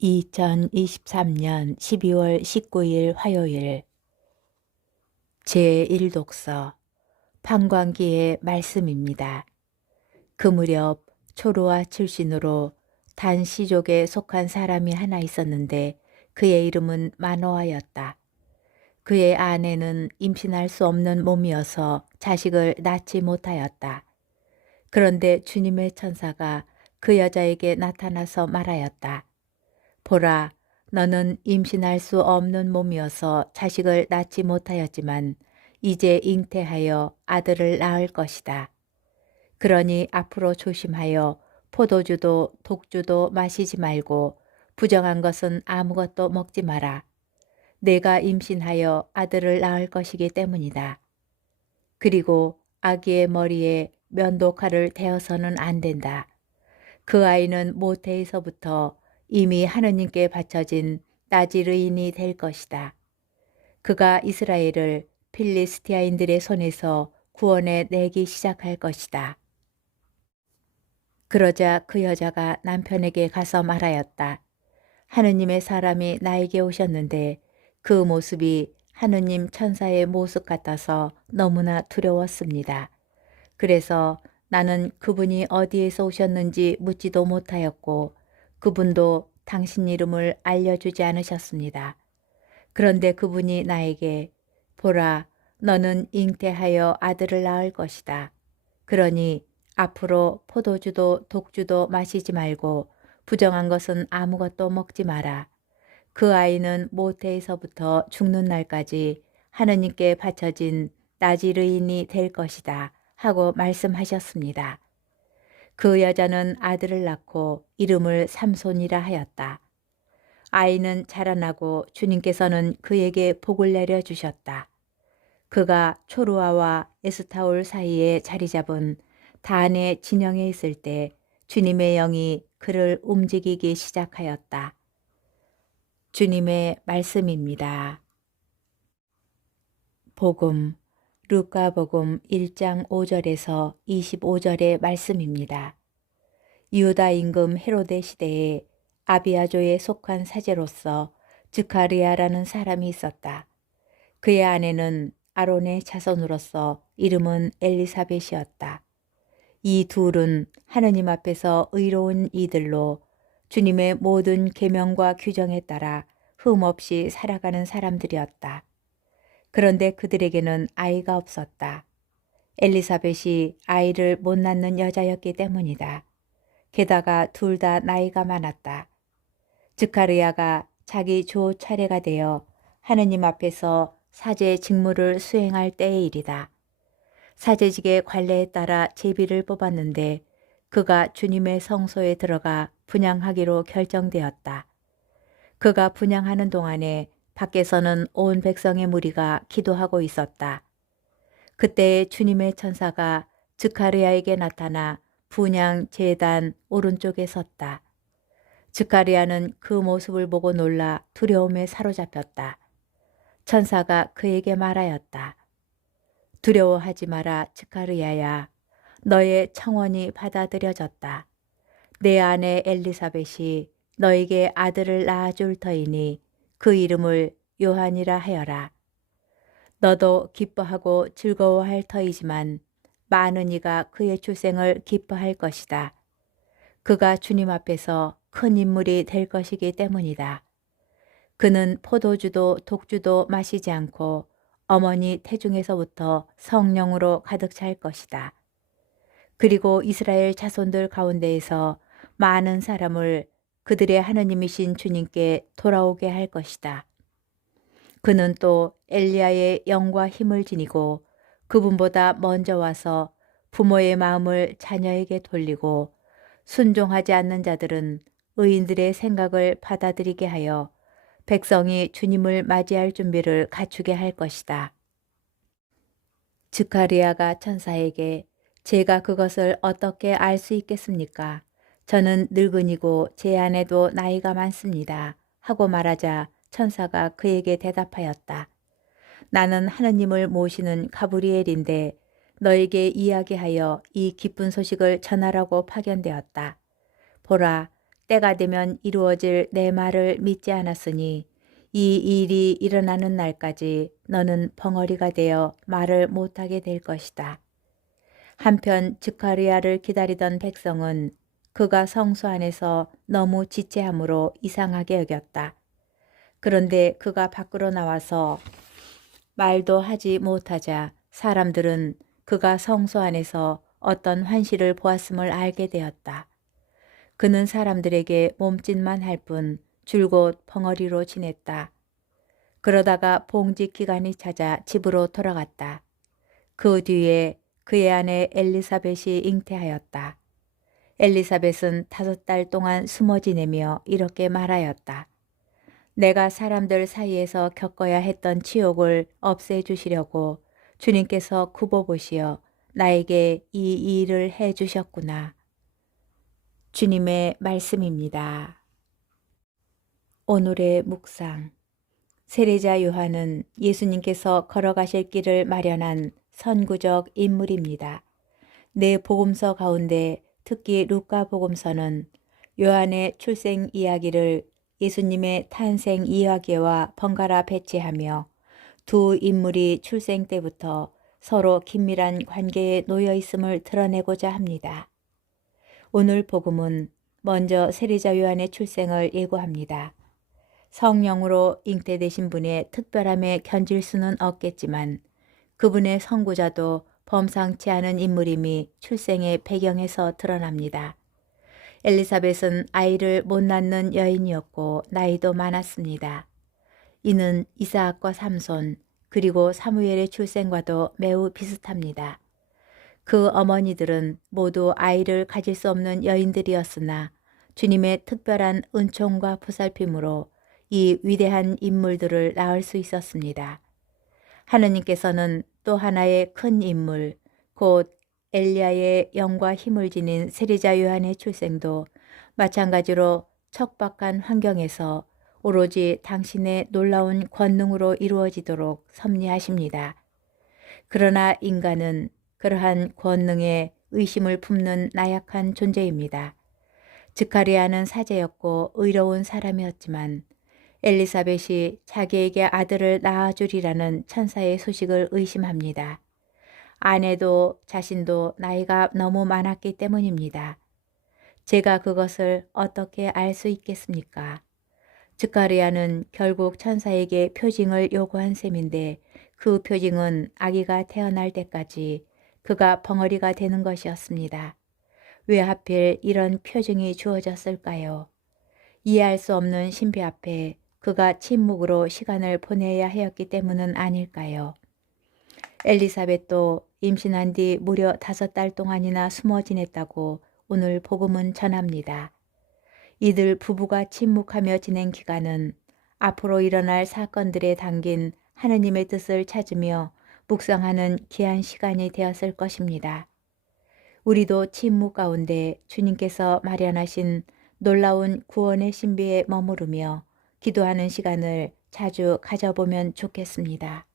2023년 12월 19일 화요일 제1독서 판광기의 말씀입니다. 그 무렵 초로아 출신으로 단 시족에 속한 사람이 하나 있었는데 그의 이름은 마노아였다. 그의 아내는 임신할 수 없는 몸이어서 자식을 낳지 못하였다. 그런데 주님의 천사가 그 여자에게 나타나서 말하였다. 보라, 너는 임신할 수 없는 몸이어서 자식을 낳지 못하였지만 이제 잉태하여 아들을 낳을 것이다. 그러니 앞으로 조심하여 포도주도 독주도 마시지 말고 부정한 것은 아무것도 먹지 마라. 내가 임신하여 아들을 낳을 것이기 때문이다. 그리고 아기의 머리에 면도칼을 대어서는 안 된다. 그 아이는 모태에서부터 이미 하느님께 바쳐진 나지르인이 될 것이다. 그가 이스라엘을 필리스티아인들의 손에서 구원해 내기 시작할 것이다. 그러자 그 여자가 남편에게 가서 말하였다. 하느님의 사람이 나에게 오셨는데 그 모습이 하느님 천사의 모습 같아서 너무나 두려웠습니다. 그래서 나는 그분이 어디에서 오셨는지 묻지도 못하였고 그분도 당신 이름을 알려주지 않으셨습니다. 그런데 그분이 나에게 보라, 너는 잉태하여 아들을 낳을 것이다. 그러니 앞으로 포도주도 독주도 마시지 말고 부정한 것은 아무것도 먹지 마라. 그 아이는 모태에서부터 죽는 날까지 하느님께 바쳐진 나지르인이 될 것이다 하고 말씀하셨습니다. 그 여자는 아들을 낳고 이름을 삼손이라 하였다. 아이는 자라나고 주님께서는 그에게 복을 내려주셨다. 그가 초루아와 에스타올 사이에 자리 잡은 단의 진영에 있을 때 주님의 영이 그를 움직이기 시작하였다. 주님의 말씀입니다. 복음, 루카복음 1장 5절에서 25절의 말씀입니다. 유다 임금 헤로데 시대에 아비아조에 속한 사제로서 즈카리아라는 사람이 있었다. 그의 아내는 아론의 자손으로서 이름은 엘리사벳이었다. 이 둘은 하느님 앞에서 의로운 이들로 주님의 모든 계명과 규정에 따라 흠없이 살아가는 사람들이었다. 그런데 그들에게는 아이가 없었다. 엘리사벳이 아이를 못 낳는 여자였기 때문이다. 게다가 둘 다 나이가 많았다. 즈카르야가 자기 조 차례가 되어 하느님 앞에서 사제 직무를 수행할 때의 일이다. 사제직의 관례에 따라 제비를 뽑았는데 그가 주님의 성소에 들어가 분향하기로 결정되었다. 그가 분향하는 동안에 밖에서는 온 백성의 무리가 기도하고 있었다. 그때 주님의 천사가 즈카리아에게 나타나 분향 제단 오른쪽에 섰다. 즈카리아는 그 모습을 보고 놀라 두려움에 사로잡혔다. 천사가 그에게 말하였다. 두려워하지 마라, 즈카리아야. 너의 청원이 받아들여졌다. 내 아내 엘리사벳이 너에게 아들을 낳아줄 터이니 그 이름을 요한이라 하여라. 너도 기뻐하고 즐거워할 터이지만 많은 이가 그의 출생을 기뻐할 것이다. 그가 주님 앞에서 큰 인물이 될 것이기 때문이다. 그는 포도주도 독주도 마시지 않고 어머니 태중에서부터 성령으로 가득 찰 것이다. 그리고 이스라엘 자손들 가운데에서 많은 사람을 그들의 하느님이신 주님께 돌아오게 할 것이다. 그는 또 엘리야의 영과 힘을 지니고 그분보다 먼저 와서 부모의 마음을 자녀에게 돌리고 순종하지 않는 자들은 의인들의 생각을 받아들이게 하여 백성이 주님을 맞이할 준비를 갖추게 할 것이다. 즈카리아가 천사에게 제가 그것을 어떻게 알 수 있겠습니까? 저는 늙은이고 제 아내도 나이가 많습니다. 하고 말하자 천사가 그에게 대답하였다. 나는 하느님을 모시는 가브리엘인데 너에게 이야기하여 이 기쁜 소식을 전하라고 파견되었다. 보라, 때가 되면 이루어질 내 말을 믿지 않았으니 이 일이 일어나는 날까지 너는 벙어리가 되어 말을 못하게 될 것이다. 한편 즈카리아를 기다리던 백성은 그가 성소 안에서 너무 지체함으로 이상하게 여겼다. 그런데 그가 밖으로 나와서 말도 하지 못하자 사람들은 그가 성소 안에서 어떤 환시를 보았음을 알게 되었다. 그는 사람들에게 몸짓만 할 뿐 줄곧 벙어리로 지냈다. 그러다가 봉직 기간이 찾아 집으로 돌아갔다. 그 뒤에 그의 아내 엘리사벳이 잉태하였다. 엘리사벳은 5달 동안 숨어 지내며 이렇게 말하였다. 내가 사람들 사이에서 겪어야 했던 치욕을 없애주시려고 주님께서 굽어보시어 나에게 이 일을 해주셨구나. 주님의 말씀입니다. 오늘의 묵상. 세례자 요한은 예수님께서 걸어가실 길을 마련한 선구적 인물입니다. 네 복음서 가운데 특히 루카 복음서는 요한의 출생 이야기를 예수님의 탄생 이야기와 번갈아 배치하며 두 인물이 출생 때부터 서로 긴밀한 관계에 놓여 있음을 드러내고자 합니다. 오늘 복음은 먼저 세례자 요한의 출생을 예고합니다. 성령으로 잉태되신 분의 특별함에 견질 수는 없겠지만 그분의 선구자도 범상치 않은 인물임이 출생의 배경에서 드러납니다. 엘리사벳은 아이를 못 낳는 여인이었고 나이도 많았습니다. 이는 이사학과 삼손 그리고 사무엘의 출생과도 매우 비슷합니다. 그 어머니들은 모두 아이를 가질 수 없는 여인들이었으나 주님의 특별한 은총과 보살핌으로 이 위대한 인물들을 낳을 수 있었습니다. 하느님께서는 또 하나의 큰 인물, 곧 엘리야의 영과 힘을 지닌 세례자 요한의 출생도 마찬가지로 척박한 환경에서 오로지 당신의 놀라운 권능으로 이루어지도록 섭리하십니다. 그러나 인간은 그러한 권능에 의심을 품는 나약한 존재입니다. 즈카리아는 사제였고 의로운 사람이었지만 엘리사벳이 자기에게 아들을 낳아주리라는 천사의 소식을 의심합니다. 아내도 자신도 나이가 너무 많았기 때문입니다. 제가 그것을 어떻게 알 수 있겠습니까? 즈카리아는 결국 천사에게 표징을 요구한 셈인데 그 표징은 아기가 태어날 때까지 그가 벙어리가 되는 것이었습니다. 왜 하필 이런 표징이 주어졌을까요? 이해할 수 없는 신비 앞에 그가 침묵으로 시간을 보내야 하였기 때문은 아닐까요? 엘리사벳도 임신한 뒤 무려 5달 동안이나 숨어 지냈다고 오늘 복음은 전합니다. 이들 부부가 침묵하며 지낸 기간은 앞으로 일어날 사건들에 담긴 하느님의 뜻을 찾으며 묵상하는 귀한 시간이 되었을 것입니다. 우리도 침묵 가운데 주님께서 마련하신 놀라운 구원의 신비에 머무르며 기도하는 시간을 자주 가져보면 좋겠습니다.